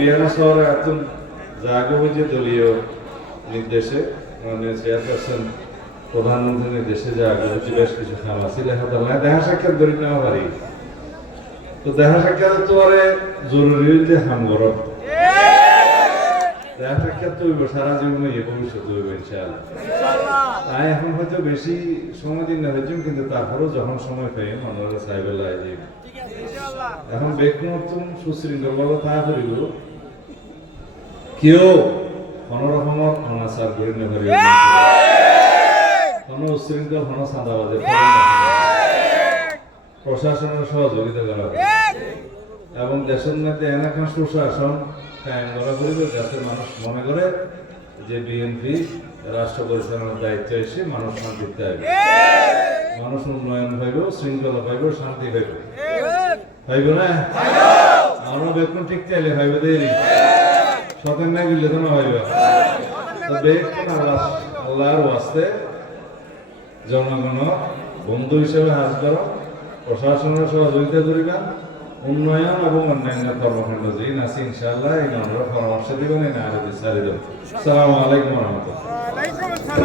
বিহার শহরে এখন জায়গা হয়েছে দলীয় নির্দেশে মাননীয় চেয়ারপারসন প্রধানমন্ত্রীর নির্দেশে জায়গা হচ্ছে বেশ কিছু কাম আছে দেখা সাক্ষাৎ ধরে নেওয়া পারি তো দেখা সাক্ষাৎ তো আরে জরুরি হইতে হাম গরম দেখা সাক্ষাৎ তো হইব সারা জীবনে ভবিষ্যৎ হইব ইনশাআল্লাহ তাই এখন হয়তো বেশি সময় দিন না হয়েছে কিন্তু তারপরেও যখন সময় পাই মনোরা সাহেবের লাইজে এখন ব্যক্তিগত সুশৃঙ্খলভাবে তাহা করিব কেউ কোন রকমের অনাচার করি না করি কোন উশৃঙ্খল কোন চাঁদাবাজি প্রশাসনের সহযোগিতা করা এবং দেশের মধ্যে এলাকার সুশাসন কায়েম করা করিবে যাতে মানুষ মনে করে যে বিএনপি রাষ্ট্র পরিচালনার দায়িত্ব এসে মানুষ শান্তিতে আসবে মানুষ উন্নয়ন পাইব শৃঙ্খলা পাইব শান্তি পাইব পাইব না আমরা বেতন ঠিক চাইলে পাইব দেরি সতেন না গেলে তো না পাইব আল্লাহর ওয়াস্তে জনগণ বন্ধু হিসেবে হাজ করো প্রশাসনের সহযোগিতা করিবা উন্নয়ন এবং অন্যান্য কর্মকাণ্ড যেই আছে ইনশাআল্লাহ এই আমরা পরামর্শ দিবেন এই না সারি দেব আসসালামু আলাইকুম ওয়া রাহমাতুল্লাহ